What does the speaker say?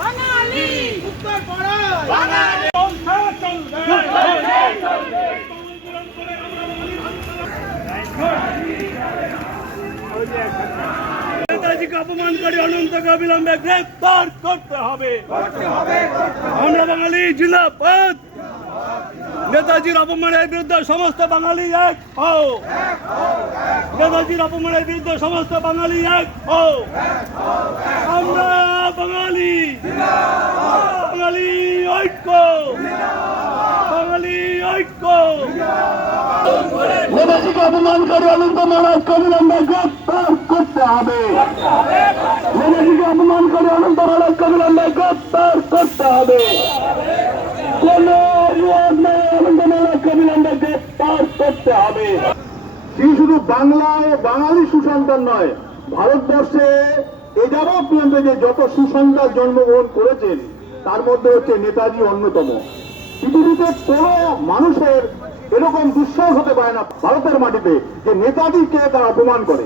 বাঙালি উত্তর পাড়ায় বাঙালি নেতাজিকে অপমানকারী অনন্তকে অবিলম্বে গ্রেফতার করতে হবে। আমরা বাঙালি জিন্দাবাদ। নেতাজির অপমানের বিরুদ্ধে সমস্ত বাঙালি এক হও। নেতাজির অপমানের বিরুদ্ধে সমস্ত বাঙালি এক হও। আমরা বাঙালি, বাঙালি ঐক্য, বাঙালি ঐক্য। নেতাজিকে অপমানকারী অনন্ত মহারাজকে অবিলম্বে গ্রেফতার করতে হবে। নেতাজিকে অপমানকারী অনন্ত মহারাজকে অবিলম্বে গ্রেফতার করতে হবে। কোন অনন্ত মহারাজকে অবিলম্বে গ্রেফতার করতে হবে। তিনি শুধু বাংলায় বাঙালি সুসন্তান নয়, ভারতবর্ষে এ যাবৎ পর্যন্ত যে যত সুসন্তান জন্মগ্রহণ করেছেন তার মধ্যে হচ্ছে নেতাজি অন্যতম। পৃথিবীতে কোনো মানুষের এরকম দুঃসাহস হতে পারে না ভারতের মাটিতে যে নেতাজিকে তারা অপমান করে।